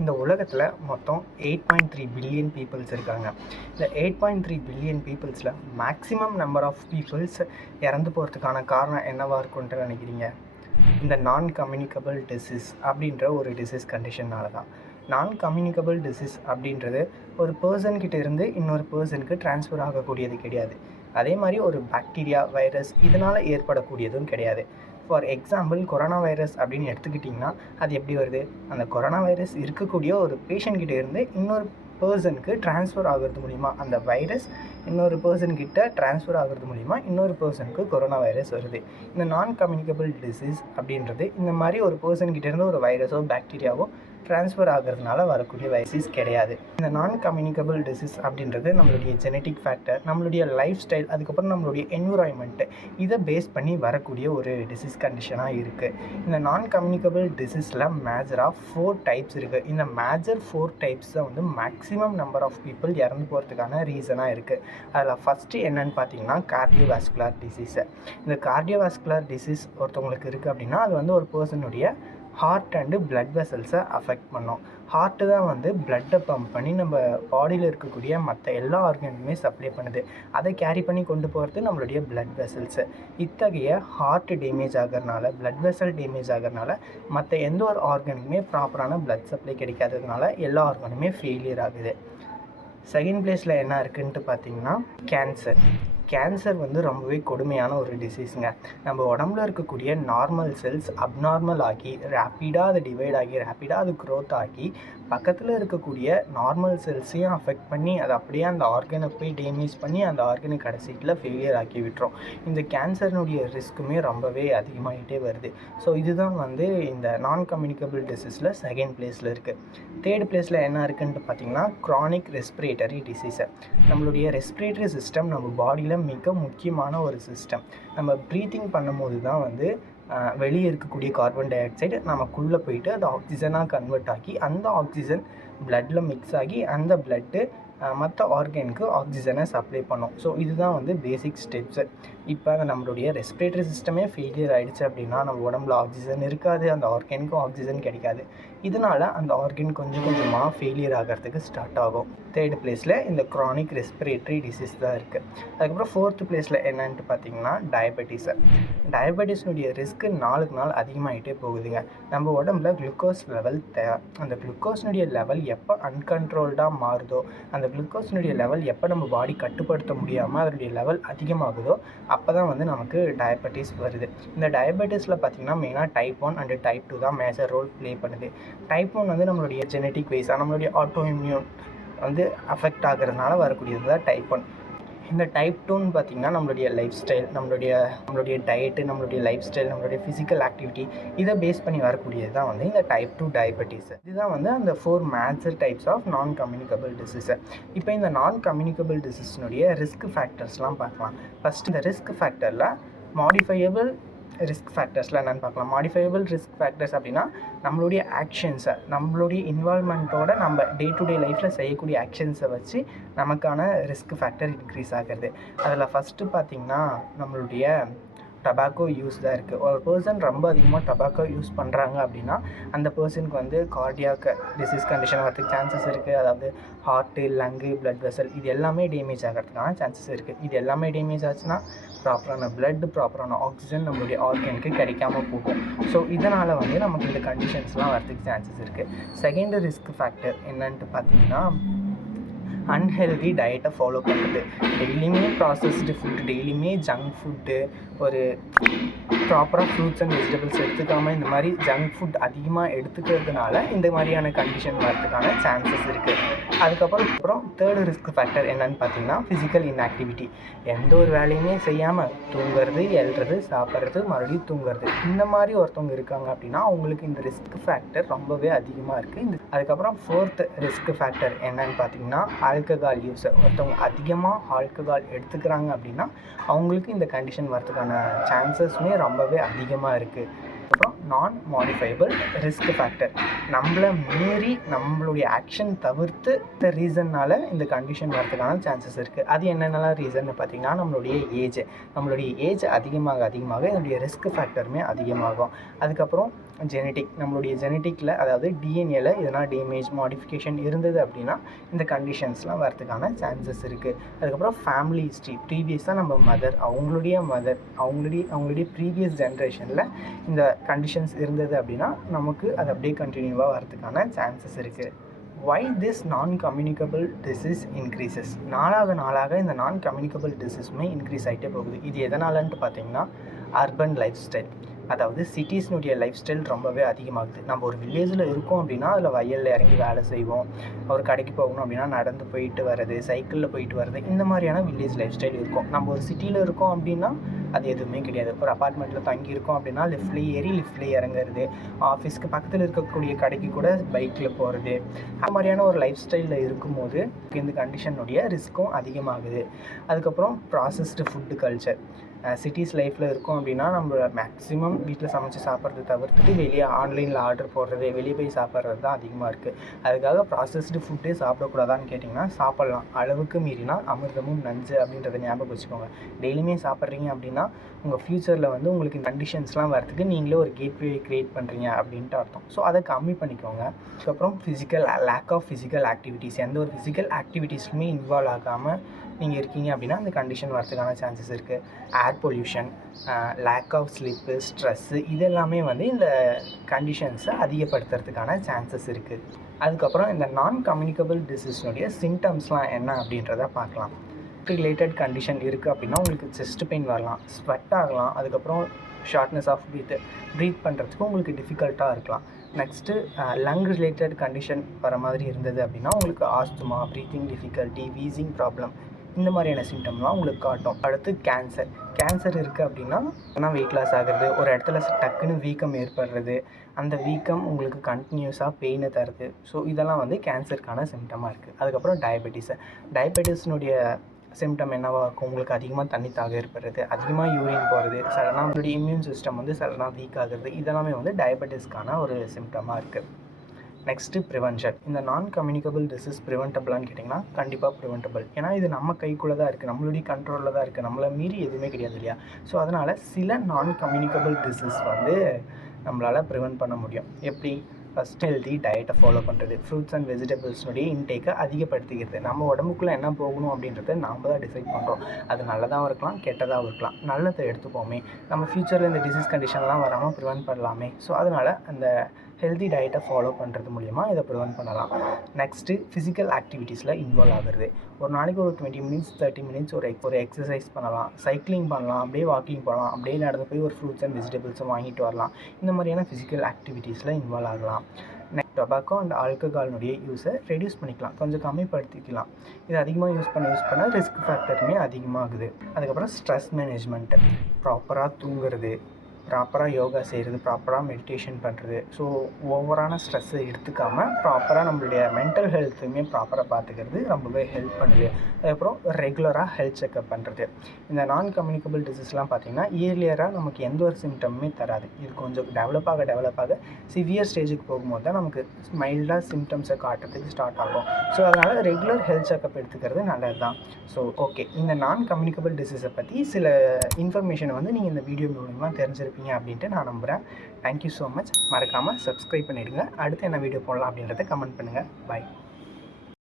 இந்த உலகத்தில் மொத்தம் 8.3 பில்லியன் பீப்புள்ஸ் இருக்காங்க. இந்த 8.3 பில்லியன் பீப்புள்ஸில் மேக்ஸிமம் நம்பர் ஆஃப் பீப்புள்ஸ் இறந்து போகிறதுக்கான காரணம் என்னவாக இருக்குன்ட்டு நினைக்கிறீங்க? இந்த நான் கம்யூனிகபிள் டிசீஸ் அப்படின்ற ஒரு டிசீஸ் கண்டிஷனால தான். நான் கம்யூனிகபிள் டிசீஸ் அப்படின்றது ஒரு பர்சன்கிட்ட இருந்து இன்னொரு பர்சனுக்கு ட்ரான்ஸ்ஃபர் ஆகக்கூடியது கிடையாது. அதே மாதிரி ஒரு பாக்டீரியா, வைரஸ் இதனால் ஏற்படக்கூடியதும் கிடையாது. ஃபார் எக்ஸாம்பிள், கொரோனா வைரஸ் அப்படின்னு எடுத்துக்கிட்டிங்கன்னா அது எப்படி வருது? அந்த கொரோனா வைரஸ் இருக்கக்கூடிய ஒரு பேஷண்ட்கிட்ட இருந்து இன்னொரு பர்சனுக்கு ட்ரான்ஸ்ஃபர் ஆகிறது மூலிமா அந்த வைரஸ் இன்னொரு பர்சன்கிட்ட ட்ரான்ஸ்ஃபர் ஆகிறது மூலிமா இன்னொரு பர்சனுக்கு கொரோனா வைரஸ் வருது. இந்த நான் கம்யூனிகபிள் டிசீஸ் அப்படின்றது இந்த மாதிரி ஒரு பர்சன்கிட்ட இருந்து ஒரு வைரஸோ பாக்டீரியாவோ ட்ரான்ஸ்ஃபர் ஆகிறதுனால வரக்கூடிய வைரஸ் கிடையாது. இந்த நான் கம்யூனிகபிள் டிசீஸ் அப்படின்றது நம்மளுடைய ஜெனட்டிக் ஃபேக்டர், நம்மளுடைய லைஃப் ஸ்டைல், அதுக்கப்புறம் நம்மளுடைய என்விரான்மெண்ட்டு இதை பேஸ் பண்ணி வரக்கூடிய ஒரு டிசீஸ் கண்டிஷனாக இருக்குது. இந்த நான் கம்யூனிகபிள் டிசீஸில் மேஜராக 4 டைப்ஸ் இருக்குது. இந்த மேஜர் 4 டைப்ஸ் தான் வந்து மேக்ஸிமம் நம்பர் ஆஃப் பீப்புள் இறந்து போகிறதுக்கான ரீசனாக இருக்குது. அதில் ஃபஸ்ட்டு என்னென்னு பார்த்தீங்கன்னா கார்டியோவாஸ்குலர் டிசீஸு. இந்த கார்டியோவாஸ்குலர் டிசீஸ் ஒருத்தவங்களுக்கு இருக்குது அப்படின்னா அது வந்து ஒரு பர்சனுடைய ஹார்ட் அண்டு பிளட் வெசல்ஸை அஃபெக்ட் பண்ணும். ஹார்ட்டு தான் வந்து பிளட்டை பம்ப் பண்ணி நம்ம பாடியில் இருக்கக்கூடிய மற்ற எல்லா ஆர்கனுமே சப்ளை பண்ணுது. அதை கேரி பண்ணி கொண்டு போகிறது நம்மளுடைய பிளட் வெசல்ஸு. இத்தகைய ஹார்ட் டேமேஜ் ஆகிறதுனால, பிளட் வெசல் டேமேஜ் ஆகிறதுனால மற்ற எந்த ஒரு ஆர்கனுக்குமே ப்ராப்பரான பிளட் சப்ளை கிடைக்காததுனால எல்லா ஆர்கனுமே ஃபெயிலியர் ஆகுது. செகண்ட் பிளேஸில் என்ன இருக்குன்ட்டு பார்த்தீங்கன்னா கேன்சர் வந்து ரொம்பவே கொடுமையான ஒரு டிசீஸுங்க. நம்ம உடம்புல இருக்கக்கூடிய நார்மல் செல்ஸ் அப்நார்மல் ஆகி ரேப்பிடாக அது டிவைட் ஆகி ரேப்பிடாக அது க்ரோத் ஆகி பக்கத்தில் இருக்கக்கூடிய நார்மல் செல்ஸையும் அஃபெக்ட் பண்ணி அதை அப்படியே அந்த ஆர்கனை போய் டேமேஜ் பண்ணி அந்த ஆர்கனை கடைசியில் ஃபெயிலியர் ஆக்கி விட்டுரும். இந்த கேன்சர்னுடைய ரிஸ்க்குமே ரொம்பவே அதிகமாகிட்டே வருது. ஸோ இதுதான் வந்து இந்த நான் கம்யூனிகபிள் டிசீஸில் செகண்ட் பிளேஸில் இருக்குது. தேர்ட் பிளேஸில் என்ன இருக்குன்ட்டு பார்த்தீங்கன்னா க்ரானிக் ரெஸ்பிரேட்டரி டிசீஸு. நம்மளுடைய ரெஸ்பிரேட்டரி சிஸ்டம் நம்ம பாடியில் மிக முக்கியமான ஒரு சிஸ்டம். நம்ம ப்ரீத்திங் பண்ணும்போது தான் வந்து வெளியே இருக்கக்கூடிய கார்பன் டை ஆக்சைடு நமக்குள்ளே போயிட்டு அது ஆக்சிஜனாக கன்வெர்ட் ஆகி அந்த ஆக்சிஜன் பிளட்டில் மிக்ஸ் ஆகி அந்த பிளட்டு மற்ற ஆர்கனுக்கு ஆக்சிஜனை சப்ளை பண்ணும். ஸோ இதுதான் வந்து பேசிக் ஸ்டெப்ஸு. இப்போ நம்மளுடைய ரெஸ்பிரேட்டரி சிஸ்டமே ஃபெயிலியர் ஆகிடுச்சு அப்படின்னா நம்ம உடம்புல ஆக்சிஜன் இருக்காது, அந்த ஆர்கனுக்கும் ஆக்சிஜன் கிடைக்காது. இதனால் அந்த ஆர்கன் கொஞ்சம் கொஞ்சமாக ஃபெயிலியர் ஆகிறதுக்கு ஸ்டார்ட் ஆகும். தேர்ட் பிளேஸில் இந்த க்ரானிக் ரெஸ்பிரேட்டரி டிசீஸ் தான் இருக்குது. அதுக்கப்புறம் ஃபோர்த்து பிளேஸில் என்னன்ட்டு பார்த்தீங்கன்னா டயபெட்டிஸ்னுடைய ரிஸ்க்கு நாளுக்கு நாள் அதிகமாகிட்டே போகுதுங்க. நம்ம உடம்புல குளுக்கோஸ் லெவல் தேவை. அந்த குளுக்கோஸ்னுடைய லெவல் எப்போ அன்கண்ட்ரோல்டாக மாறுதோ, அந்த குளுக்கோஸ்னுடைய லெவல் எப்போ நம்ம பாடி கட்டுப்படுத்த முடியாமல் அதனுடைய லெவல் அதிகமாகுதோ அப்போ தான் வந்து நமக்கு டயபெட்டிஸ் வருது. இந்த டயபெட்டிஸில் பார்த்திங்கன்னா மெயினாக டைப் 1 அண்டு டைப் 2 தான் மேஜர் ரோல் ப்ளே பண்ணுது. டைப் 1 வந்து நம்மளுடைய ஜெனட்டிக் வைஸாக நம்மளுடைய ஆட்டோ இம்யூன் வந்து அஃபெக்ட் ஆகிறதுனால வரக்கூடியது தான் டைப் 1. இந்த டைப் 2ன்னு பார்த்திங்கன்னா நம்மளுடைய லைஃப் ஸ்டைல், நம்மளுடைய டயட்டு, நம்மளுடைய லைஃப் ஸ்டைல், நம்மளுடைய ஃபிசிக்கல் ஆக்டிவிட்டி இதை பேஸ் பண்ணி வரக்கூடியது தான் வந்து இந்த டைப் 2 டயபெட்டிஸ். இதுதான் வந்து அந்த 4 major types of non communicable disease. இப்போ இந்த நான் கம்யூனிகபிள் டிசீஸ்னுடைய ரிஸ்க் ஃபேக்டர்ஸ்லாம் பார்க்கலாம். ஃபஸ்ட் இந்த ரிஸ்க் ஃபேக்டரில் மாடிஃபையபிள் ரிஸ்க் ஃபேக்டர்ஸில் என்னென்னு பார்க்கலாம். மாடிஃபையபிள் ரிஸ்க் ஃபேக்டர்ஸ் அப்படின்னா நம்மளுடைய ஆக்ஷன்ஸை, நம்மளுடைய இன்வால்மெண்ட்டோட நம்ம டே டு டே லைஃப்பில் செய்யக்கூடிய ஆக்ஷன்ஸை வச்சு நமக்கான ரிஸ்க் ஃபேக்டர் இன்க்ரீஸ் ஆகிறது. அதில் ஃபஸ்ட்டு பார்த்திங்கன்னா நம்மளுடைய டொபாக்கோ யூஸ் தான் இருக்குது. ஒரு பர்சன் ரொம்ப அதிகமாக டொபாக்கோ யூஸ் பண்ணுறாங்க அப்படின்னா அந்த பர்சனுக்கு வந்து கார்டியாக் டிசீஸ் கண்டிஷன் வரதுக்கு சான்சஸ் இருக்குது. அதாவது ஹார்ட்டு, லங்கு, பிளட் வெசல் இது எல்லாமே டேமேஜ் ஆகிறதுக்கான சான்சஸ் இருக்குது. இது எல்லாமே டேமேஜ் ஆச்சுன்னா ப்ராப்பரான பிளட், ப்ராப்பரான ஆக்சிஜன் நம்மளுடைய ஆர்கனுக்கு கிடைக்காமல் போகும். ஸோ இதனால் வந்து நமக்கு இந்த கண்டிஷன்ஸ்லாம் வரதுக்கு சான்சஸ் இருக்குது. செகண்ட் ரிஸ்க் ஃபேக்டர் என்னன்ட்டு பார்த்தீங்கன்னா அன்ஹெல்தி டயட்டை ஃபாலோ பண்ணுறது. டெய்லியுமே ப்ராசஸ்டு ஃபுட்டு, டெய்லியுமே ஜங்க் ஃபுட்டு, ஒரு ப்ராப்பராக ஃப்ரூட்ஸ் அண்ட் வெஜிடபிள்ஸ் எடுத்துக்காமல் இந்த மாதிரி ஜங்க் ஃபுட் அதிகமாக எடுத்துக்கிறதுனால இந்த மாதிரியான கண்டிஷன் வரதுக்கான சான்சஸ் இருக்குது. அதுக்கப்புறம் தேர்டு ரிஸ்க் ஃபேக்டர் என்னன்னு பார்த்தீங்கன்னா ஃபிசிக்கல் இன்ஆக்டிவிட்டி. எந்த ஒரு வேலையுமே செய்யாமல் தூங்குறது, எழுறது, சாப்பிட்றது, மறுபடியும் தூங்குறது, இந்த மாதிரி ஒருத்தவங்க இருக்காங்க அப்படின்னா அவங்களுக்கு இந்த ரிஸ்க் ஃபேக்டர் ரொம்பவே அதிகமாக இருக்குது. அதுக்கப்புறம் ஃபோர்த் ரிஸ்க் ஃபேக்டர் என்னன்னு பார்த்தீங்கன்னா ஆல்கஹால் யூஸ். ஒருத்தவங்க அதிகமாக ஆல்கஹால் எடுத்துக்கிறாங்க அப்படின்னா அவங்களுக்கு இந்த கண்டிஷன் வரதுக்கான சான்சஸுமே ரொம்பவே அதிகமாக இருக்குது. அப்புறம் நான் மாடிஃபைபிள் ரிஸ்க் ஃபேக்டர், நம்மளை மீறி நம்மளுடைய ஆக்ஷன் தவிர்த்து இந்த ரீசன்னால் இந்த கண்டிஷன் வரதுக்கான சான்சஸ் இருக்குது. அது என்னென்னலாம் ரீசன் பார்த்திங்கன்னா நம்மளுடைய ஏஜ் அதிகமாக இதனுடைய ரிஸ்க் ஃபேக்டருமே அதிகமாகும். அதுக்கப்புறம் நம்மளுடைய ஜெனட்டிக்கில், அதாவது டிஎன்ஏல எதனா டேமேஜ் மாடிஃபிகேஷன் இருந்தது அப்படின்னா இந்த கண்டிஷன்ஸ்லாம் வரதுக்கான சான்சஸ் இருக்குது. அதுக்கப்புறம் ஃபேமிலி ஹிஸ்ட்ரி, ப்ரீவியஸாக நம்ம அவங்களுடைய ப்ரீவியஸ் ஜென்ரேஷனில் இந்த கண்டிஷன்ஸ் இருந்தது அப்படின்னா நமக்கு அது அப்படியே கண்டினியூவாக வரதுக்கான சான்சஸ் இருக்குது. Why this non-communicable disease increases? நாளாக இந்த non-communicable diseaseமே இன்க்ரீஸ் ஆகிட்டே போகுது. இது எதனாலன்ட்டு பார்த்தீங்கன்னா அர்பன் லைஃப் ஸ்டைல், அதாவது சிட்டிஸ்னுடைய லைஃப் ஸ்டைல் ரொம்பவே அதிகமாகுது. நம்ம ஒரு வில்லேஜில் இருக்கோம் அப்படின்னா அதில் வயலில் இறங்கி வேலை செய்வோம். ஒரு கடைக்கு போகணும் அப்படின்னா நடந்து போயிட்டு வர்றது, சைக்கிளில் போயிட்டு வர்றது, இந்த மாதிரியான வில்லேஜ் லைஃப் ஸ்டைல் இருக்கும். நம்ம ஒரு சிட்டியில் இருக்கோம் அப்படின்னா அது எதுவுமே கிடையாது. ஒரு அப்பார்ட்மெண்ட்டில் தங்கியிருக்கோம் அப்படின்னா லிஃப்ட்லேயே ஏறி லிஃப்ட்லேயே இறங்குறது, ஆஃபீஸ்க்கு பக்கத்தில் இருக்கக்கூடிய கடைக்கு கூட பைக்கில் போகிறது, அந்த மாதிரியான ஒரு லைஃப் ஸ்டைலில் இருக்கும்போது இந்த கண்டிஷனுடைய ரிஸ்க்கும் அதிகமாகுது. அதுக்கப்புறம் ப்ராசஸ்டு ஃபுட்டு கல்ச்சர். சிட்டிஸ் லைஃப்பில் இருக்கோம் அப்படின்னா நம்ம மேக்ஸிமம் வீட்டில் சமைச்சு சாப்பிட்றது தவிர்த்துட்டு வெளியே ஆன்லைனில் ஆர்டர் போடுறது, வெளியே போய் சாப்பிட்றது தான் அதிகமாக இருக்குது. அதுக்காக ப்ராசஸ்டு ஃபுட்டே சாப்பிடக்கூடாதான்னு கேட்டிங்கன்னா சாப்பிட்லாம். அளவுக்கு மீறினால் அமிர்தமும் நஞ்சு அப்படின்றத ஞாபகம் வச்சுக்கோங்க. டெய்லியுமே சாப்பிட்றீங்க அப்படின்னா உங்கள் ஃப்யூச்சரில் வந்து உங்களுக்கு கண்டிஷன்ஸ்லாம் வரதுக்கு நீங்களே ஒரு கேட்வே க்ரியேட் பண்ணுறீங்க அப்படின்ட்டு அர்த்தம். ஸோ அதை கம்மி பண்ணிக்கோங்க. அதுக்கப்புறம் லேக் ஆஃப் ஃபிசிக்கல் ஆக்டிவிட்டீஸ். எந்த ஒரு ஃபிசிக்கல் ஆக்டிவிட்டீஸ்லுமே இன்வால்வ் ஆகாமல் நீங்கள் இருக்கீங்க அப்படின்னா அந்த கண்டிஷன் வரதுக்கான சான்சஸ் இருக்குது. Air pollution, lack of sleep, stress, இதெல்லாமே வந்து இந்த கண்டிஷன்ஸை அதிகப்படுத்துறதுக்கான சான்சஸ் இருக்குது. அதுக்கப்புறம் இந்த நான் கம்யூனிகபிள் டிசீஸ்னுடைய சிம்டம்ஸ்லாம் என்ன அப்படின்றத பார்க்கலாம். ரிலேட்டட் கண்டிஷன் இருக்குது அப்படின்னா உங்களுக்கு செஸ்ட் பெயின் வரலாம், ஸ்வெட் ஆகலாம், அதுக்கப்புறம் ஷார்ட்னஸ் ஆஃப் ப்ரீத் பண்ணுறதுக்கு உங்களுக்கு டிஃபிகல்ட்டாக இருக்கலாம். நெக்ஸ்ட்டு லங் ரிலேட்டட் கண்டிஷன் வர மாதிரி இருந்தது அப்படின்னா உங்களுக்கு asthma, breathing difficulty, wheezing problem, இந்த மாதிரியான சிம்டம்லாம் உங்களுக்கு காட்டும். அடுத்து கேன்சர் இருக்குது அப்படின்னா வெயிட் லாஸ் ஆகிறது, ஒரு இடத்துல டக்குன்னு வீக்கம் ஏற்படுறது, அந்த வீக்கம் உங்களுக்கு கண்டினியூஸாக பெயினை தருது. ஸோ இதெல்லாம் வந்து கேன்சருக்கான சிம்டமாக இருக்குது. அதுக்கப்புறம் டயபெட்டிஸ்னுடைய சிம்டம் என்னவாக இருக்கும்? உங்களுக்கு அதிகமாக தண்ணி தாக ஏற்படுறது, அதிகமாக யூரின் போகிறது, சடனாக உங்களுடைய இம்யூன் சிஸ்டம் வந்து சடனாக வீக் ஆகுறது, இதெல்லாமே வந்து டயபெட்டிஸ்க்கான ஒரு சிம்டமாக இருக்குது. Next prevention. இந்த நான் கம்யூனிகபிள் டிசீஸ் ப்ரிவென்டபிளான்னு கேட்டிங்கன்னா கண்டிப்பாக ப்ரிவென்டபிள். ஏன்னா இது நம்ம கைக்குள்ளே தான் இருக்குது, நம்மளுடைய கண்ட்ரோலில் தான் இருக்குது, நம்மளை மீறி எதுவுமே கிடையாது இல்லையா? ஸோ அதனால் சில நான் கம்யூனிகபிள் டிசீஸ் வந்து நம்மளால் ப்ரிவென்ட் பண்ண முடியும். எப்படி? ஃபஸ்ட் ஹெல்தி டயட்டை ஃபாலோ பண்ணுறது, ஃப்ரூட்ஸ் அண்ட் வெஜிடபிள்ஸ்னுடைய இன்டேக்கை அதிகப்படுத்திக்கிறது. நம்ம உடம்புக்குள்ளே என்ன போகணும் அப்படின்றத நாம் தான் டிசைட் பண்ணுறோம். அது நல்லதாகவும் இருக்கலாம், கெட்டதாகவும் இருக்கலாம். நல்லதை எடுத்துப்போமே, நம்ம ஃப்யூச்சரில் இந்த டிசீஸ் கண்டிஷன்லாம் வராமல் ப்ரிவென்ட் பண்ணலாமே. ஸோ அதனால் அந்த ஹெல்தி டயட்டை ஃபாலோ பண்ணுறது மூலிமா இதை ப்ரிவென்ட் பண்ணலாம். நெக்ஸ்ட்டு ஃபிசிக்கல் ஆக்டிவிட்டீஸில் இன்வால்வ் ஆகிறது. ஒரு நாளைக்கு ஒரு 20 மினிட்ஸ் 30 மினிட்ஸ் ஒரு எக்ஸசைஸ் பண்ணலாம், சைக்கிளிங் பண்ணலாம், அப்படியே வாக்கிங் போகலாம், அப்படியே நடந்து போய் ஒரு ஃப்ரூட்ஸ் அண்ட் வெஜிடபிள்ஸும் வாங்கிட்டு வரலாம். இந்த மாதிரியான ஃபிசிக்கல் ஆக்டிவிட்டீஸில் இன்வால்வ் ஆகலாம். டொபாக்கோ அண்ட் ஆல்கஹாலினுடைய யூஸை ரெடியூஸ் பண்ணிக்கலாம், கொஞ்சம் கம்மிப்படுத்திக்கலாம். இது அதிகமாக யூஸ் பண்ண ரிஸ்க் ஃபேக்டருமே அதிகமாகுது. அதுக்கப்புறம் ஸ்ட்ரெஸ் மேனேஜ்மெண்ட்டு, ப்ராப்பராக தூங்குறது, ப்ராப்பராக யோகா செய்கிறது, ப்ராப்பராக மெடிடேஷன் பண்ணுறது. ஸோ ஓவரான ஸ்ட்ரெஸ்ஸை எடுத்துக்காமல் ப்ராப்பராக நம்மளுடைய மென்டல் ஹெல்த்துமே ப்ராப்பராக பார்த்துக்கிறது ரொம்பவே ஹெல்ப் பண்ணுது. அதுக்கப்புறம் ரெகுலராக ஹெல்த் செக்அப் பண்ணுறது. இந்த நான் கம்யூனிகபிள் டிசீஸ்லாம் பார்த்திங்கன்னா இயர்லியராக நமக்கு எந்த ஒரு சிம்டமுமே தராது. இது கொஞ்சம் டெவலப் ஆக சிவியர் ஸ்டேஜுக்கு போகும்போது தான் நமக்கு மைல்டாக சிம்டம்ஸை காட்டுறதுக்கு ஸ்டார்ட் ஆகும். ஸோ அதனால் ரெகுலர் ஹெல்த் செக்அப் எடுத்துக்கிறது நல்லது தான். ஸோ ஓகே, இந்த நான் கம்யூனிகபிள் டிசீஸை பற்றி சில இன்ஃபர்மேஷனை வந்து நீங்கள் இந்த வீடியோ மூலமாக தெரிஞ்சிருப்பீங்க அப்படின்ட்டு நான் நம்புகிறேன். Thank you so much. மறக்காமல் சப்ஸ்கிரைப் பண்ணிவிடுங்க. அடுத்து என்ன வீடியோ போடலாம் அப்படின்றத கமெண்ட் பண்ணுங்கள். பாய்.